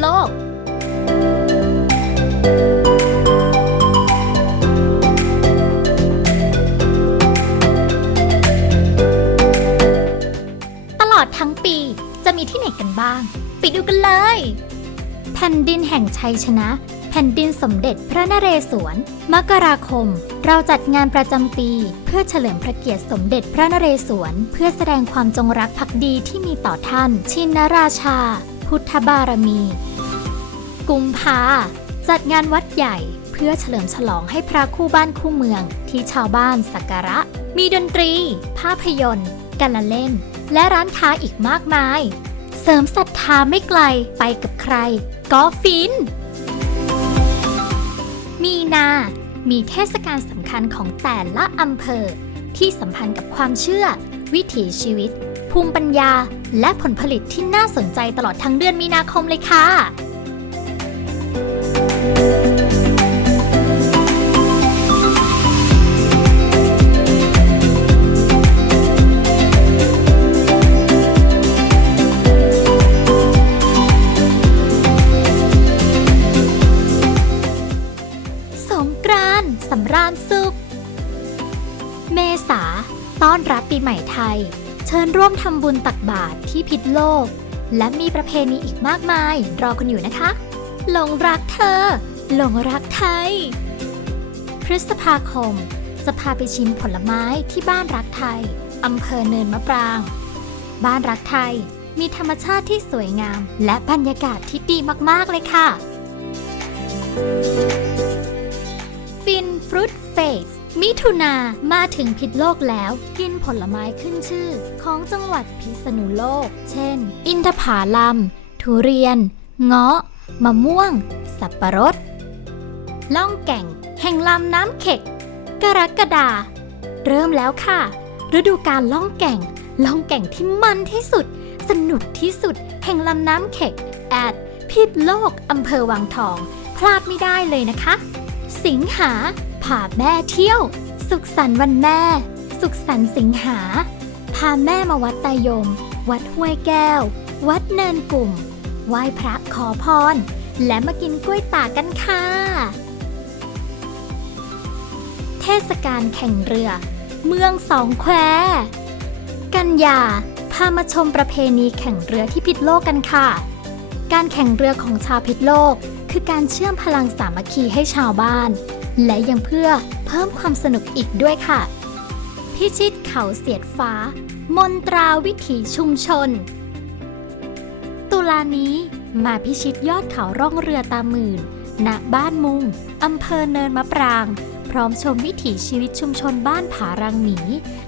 โลก ตลอดทั้งปีจะมีที่ไหนกันบ้าง ไปดูกันเลย แผ่นดินแห่งชัยชนะ แผ่นดินสมเด็จพระนเรศวร มกราคม เราจัดงานประจำปี เพื่อเฉลิมพระเกียรติสมเด็จพระนเรศวร เพื่อแสดงความจงรักภักดีที่มีต่อท่าน ชินราชา พุทธบารมี กุมภาจัดงานวัดใหญ่เพื่อเฉลิมฉลองให้พระคู่บ้านคู่เมืองที่ชาวบ้านสักการะ มีดนตรี ภาพยนตร์ การละเล่น และร้านค้าอีกมากมาย เสริมศรัทธาไม่ไกลไปกับใคร ก็ฟิน มีนา มีเทศกาลสำคัญของแต่ละอำเภอ ที่สัมพันธ์กับความเชื่อ วิถีชีวิต ภูมิปัญญา และผลผลิตที่น่าสนใจตลอดทั้งเดือนมีนาคมเลยค่ะสงกรานต์สำราญสุข เมษา ต้อนรับปีใหม่ไทย เชิญร่วมทำบุญตักบาตรที่พิษโลก และมีประเพณีอีกมากมาย รอคุณอยู่นะคะ หลงรักเธอ หลงรักไทย พฤษภาคม จะพาไปชิมผลไม้ที่บ้านรักไทยอำเภอเนินมะปราง บ้านรักไทยมีธรรมชาติที่สวยงาม และบรรยากาศที่ดีมาก ๆ เลยค่ะ ฟรุตเฟสมิถุนามาถึงพิษโลกแล้ว กินผลไม้ขึ้นชื่อ ของจังหวัดพิษณุโลก เช่น อินทผาลัม ทุเรียน เงาะ มะม่วง สับปะรด ล่องแก่ง แห่งลำน้ำเข็ก กรกฎาเริ่มแล้วค่ะ ฤดูการล่องแก่ง ล่องแก่งที่มันที่สุด สนุกที่สุด แห่งลำน้ำเข็ก แอดพิษโลกอำเภอวังทอง พลาดไม่ได้เลยนะคะ สิงหาพาแม่เที่ยว สุขสันต์วันแม่ สุขสันต์สิงหา พาแม่มาวัดไตรยม วัดห้วยแก้ว วัดเนินกลุ่ม ไหว้พระขอพร และมากินกล้วยตากกันค่ะ เทศกาลแข่งเรือ เมืองสองแคว กันยาพามาชมประเพณีแข่งเรือที่พิษโลกกันค่ะ การแข่งเรือของชาวพิษโลก คือการเชื่อมพลังสามัคคีให้ชาวบ้าน และยังเพื่อเพิ่มความสนุกอีกด้วยค่ะ พิชิตเขาเสียดฟ้า มนตราวิถีชุมชน ตุลานี้มาพิชิตยอดเขาร่องเรือตาหมื่น ณ บ้านมุง อำเภอเนินมะปราง พร้อมชมวิถีชีวิตชุมชนบ้านผารังหมี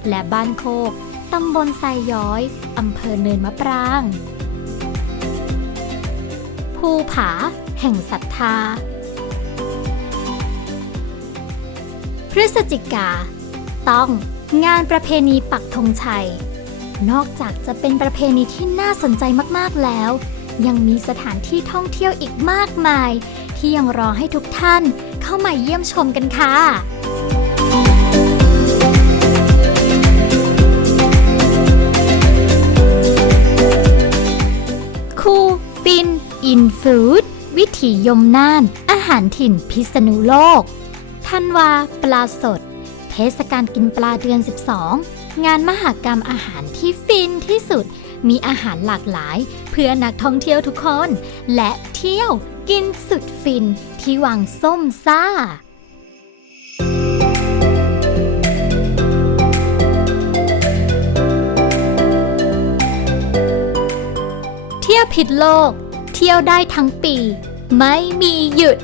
และบ้านโคก ตำบลไซย้อย อำเภอเนินมะปราง ภูผา แห่งศรัทธา พฤศจิกา ต้องงานประเพณีปักธงชัย นอกจากจะเป็นประเพณีที่น่าสนใจมากๆแล้ว ยังมีสถานที่ท่องเที่ยวอีกมากมาย ที่ยังรอให้ทุกท่านเข้ามาเยี่ยมชมกันค่ะคูฟินอินฟู้ด ถียมน่าน อาหารถิ่นพิษณุโลกธันวา ปลาสด เทศกาลกินปลาเดือน 12 งานมหากรรมอาหารที่ฟินที่สุด มีอาหารหลากหลาย เพื่อนักท่องเที่ยวทุกคน และเที่ยวกินสุดฟินที่วังส้มซ่าเที่ยวผิดโลก เที่ยวได้ทั้งปี ไม่มีหยุด